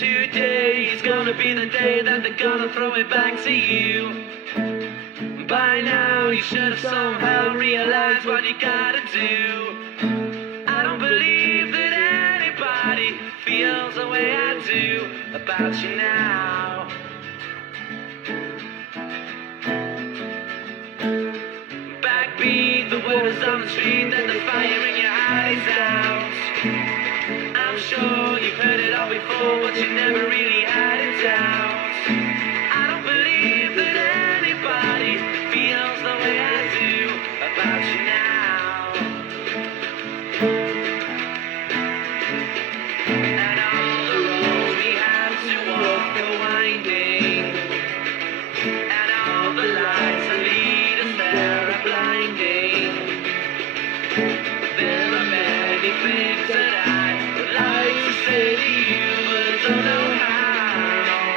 Today is gonna be the day that they're gonna throw it back to you. By now you should have somehow realized what you gotta do. I don't believe that anybody feels the way I do about you now. Backbeat, the word is on the street that the fire in your eyes out. I'm sure you've heard it all before, but you never really had it out. I don't believe that anybody feels the way I do about you now. And all the roads we have to walk are winding, and all the lights that lead us there are blinding. There are many things that I would like to say to you, but don't know how.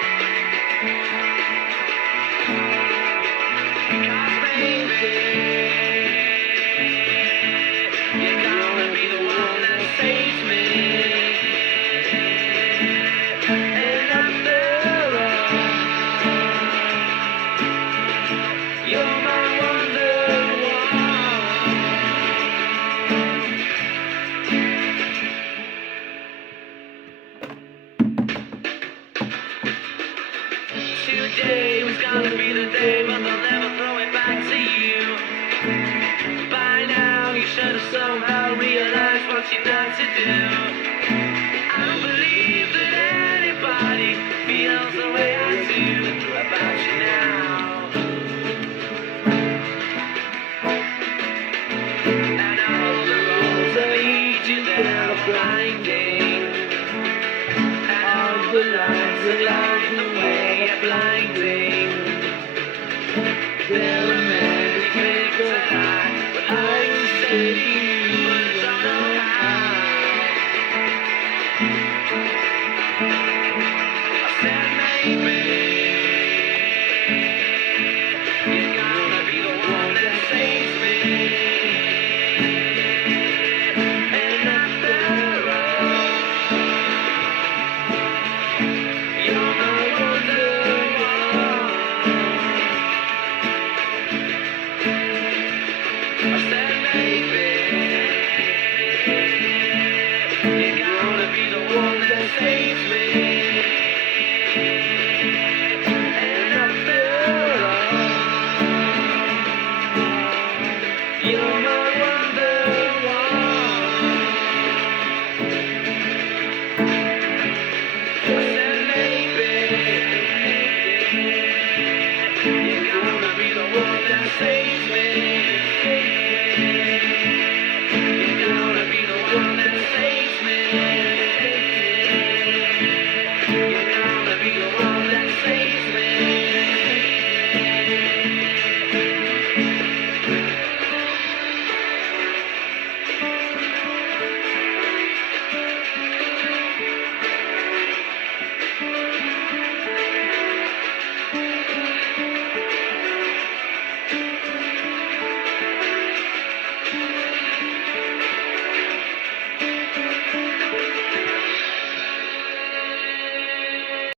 Because baby, you're gonna be the one that saves me. And after all, you're my wonderwall. Today was gonna be the day, but they'll never throw it back to you. By now you should have somehow realized what you got to do. I don't believe that anybody feels the way I do about you now. And all the roads that lead you there are blinding, and all the lights that light the way are blinding. There are many things that I would like to say to you, but don't know how.